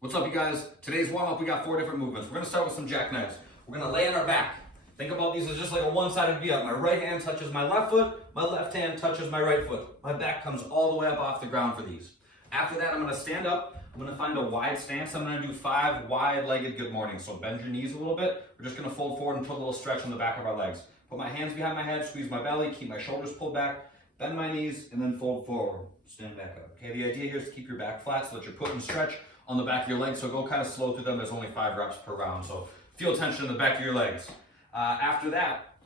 What's up, you guys? Today's warm-up, we got 4 different movements. We're gonna start with some jackknives. We're gonna lay on our back. Think about these as just like a one-sided V-up. My right hand touches my left foot, my left hand touches my right foot. My back comes all the way up off the ground for these. After that, I'm gonna stand up. I'm gonna find a wide stance. I'm gonna do 5 wide-legged good mornings. So bend your knees a little bit. We're just gonna fold forward and put a little stretch on the back of our legs. Put my hands behind my head, squeeze my belly, keep my shoulders pulled back, bend my knees, and then fold forward. Stand back up. Okay, the idea here is to keep your back flat so that you're putting stretch on the back of your legs, so go kind of slow through them. There's only 5 reps per round, so feel tension in the back of your legs. After that,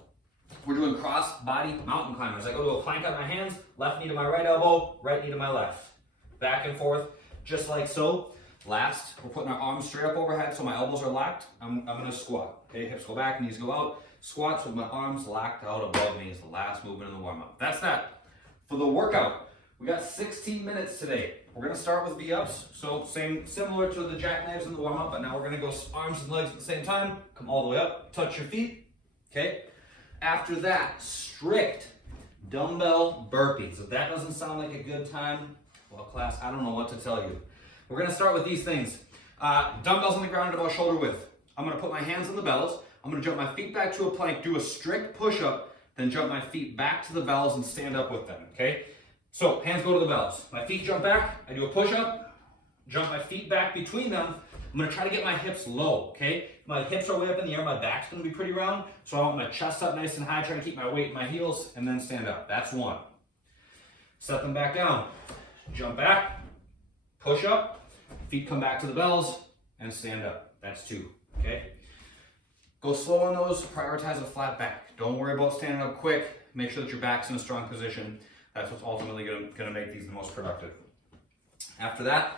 we're doing cross body mountain climbers. I go to a plank on my hands, left knee to my right elbow, right knee to my left. Back and forth, just like so. Last, we're putting our arms straight up overhead so my elbows are locked. I'm gonna squat. Okay, hips go back, knees go out. Squats with my arms locked out above me is the last movement in the warm-up. That's that. For the workout, we got 16 minutes today. We're gonna start with V-ups, so similar to the jackknives in the warm-up, but now we're gonna go arms and legs at the same time. Come all the way up, touch your feet, okay? After that, strict dumbbell burpees. If that doesn't sound like a good time, well, class, I don't know what to tell you. We're gonna start with these things. Dumbbells on the ground at about shoulder width. I'm gonna put my hands on the bells. I'm gonna jump my feet back to a plank, do a strict push-up, then jump my feet back to the bells and stand up with them, okay? So, hands go to the bells. My feet jump back, I do a push-up, jump my feet back between them. I'm gonna try to get my hips low, okay? My hips are way up in the air, my back's gonna be pretty round, so I want my chest up nice and high, trying to keep my weight in my heels, and then stand up. That's 1. Set them back down. Jump back, push up, feet come back to the bells, and stand up. That's 2, okay? Go slow on those, prioritize a flat back. Don't worry about standing up quick. Make sure that your back's in a strong position. That's what's ultimately gonna make these the most productive. After that,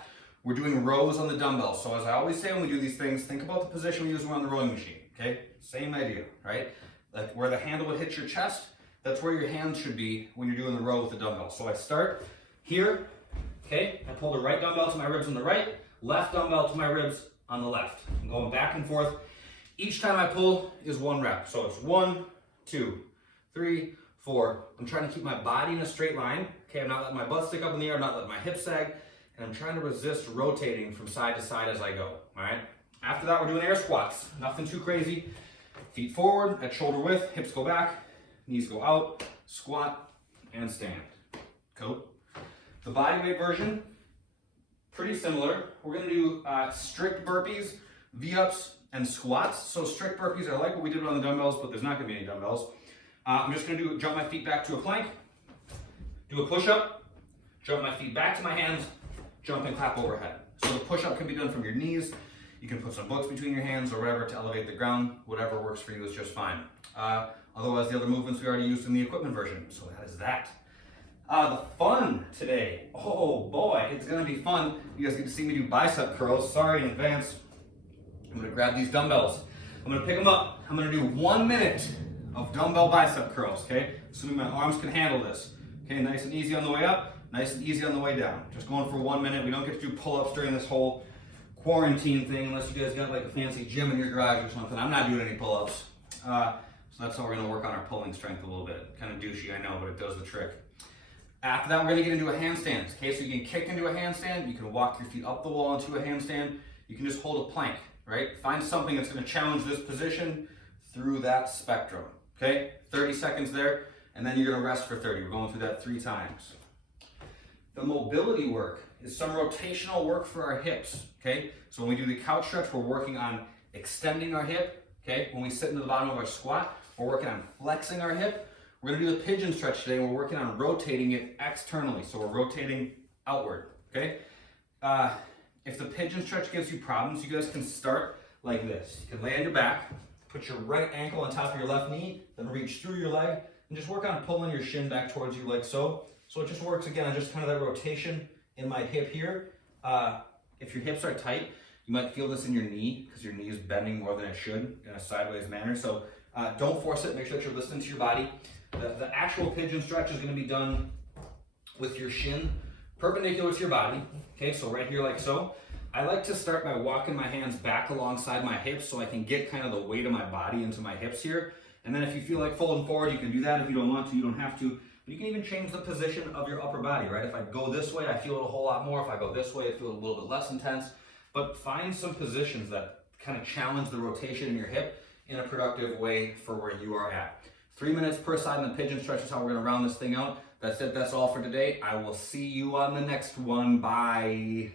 we're doing rows on the dumbbells. So as I always say when we do these things, think about the position we use around the rowing machine, okay? Same idea, right? Like where the handle would hit your chest, that's where your hands should be when you're doing the row with the dumbbell. So I start here, okay? I pull the right dumbbell to my ribs on the right, left dumbbell to my ribs on the left. I'm going back and forth. Each time I pull is 1 rep. So it's 1, 2, 3, 4. I'm trying to keep my body in a straight line. Okay, I'm not letting my butt stick up in the air, I'm not letting my hips sag, and I'm trying to resist rotating from side to side as I go, all right? After that, we're doing air squats. Nothing too crazy. Feet forward at shoulder width, hips go back, knees go out, squat, and stand. Cool. The bodyweight version, pretty similar. We're gonna do strict burpees, V-ups, and squats. So strict burpees are like what we did on the dumbbells, but there's not gonna be any dumbbells. I'm just gonna jump my feet back to a plank, do a push-up, jump my feet back to my hands, jump and clap overhead. So the push-up can be done from your knees. You can put some books between your hands or whatever to elevate the ground. Whatever works for you is just fine. Otherwise, the other movements we already used in the equipment version. So that is that. The fun today. Oh boy, it's gonna be fun. You guys get to see me do bicep curls. Sorry in advance. I'm gonna grab these dumbbells. I'm gonna pick them up. I'm gonna do 1 minute of dumbbell bicep curls, okay? Assuming my arms can handle this. Okay, nice and easy on the way up, nice and easy on the way down. Just going for 1 minute. We don't get to do pull-ups during this whole quarantine thing unless you guys got like a fancy gym in your garage or something. I'm not doing any pull-ups. So that's how we're gonna work on our pulling strength a little bit. Kind of douchey, I know, but it does the trick. After that, we're gonna get into a handstand. Okay, so you can kick into a handstand, you can walk your feet up the wall into a handstand, you can just hold a plank, right? Find something that's gonna challenge this position through that spectrum. Okay, 30 seconds there, and then you're gonna rest for 30. We're going through that 3 times. The mobility work is some rotational work for our hips, okay? So when we do the couch stretch, we're working on extending our hip, okay? When we sit into the bottom of our squat, we're working on flexing our hip. We're gonna do the pigeon stretch today, and we're working on rotating it externally. So we're rotating outward, okay? If the pigeon stretch gives you problems, you guys can start like this. You can lay on your back, put your right ankle on top of your left knee, then reach through your leg, and just work on pulling your shin back towards you like so. So it just works again on just kind of that rotation in my hip here. If your hips are tight, you might feel this in your knee because your knee is bending more than it should in a sideways manner. So don't force it, make sure that you're listening to your body. The actual pigeon stretch is gonna be done with your shin perpendicular to your body. Okay, so right here like so. I like to start by walking my hands back alongside my hips so I can get kind of the weight of my body into my hips here. And then if you feel like folding forward, you can do that. If you don't want to, you don't have to. But you can even change the position of your upper body, right? If I go this way, I feel it a whole lot more. If I go this way, I feel it a little bit less intense. but find some positions that kind of challenge the rotation in your hip in a productive way for where you are at. 3 minutes per side in the pigeon stretch is how we're gonna round this thing out. That's it, that's all for today. I will see you on the next one. Bye.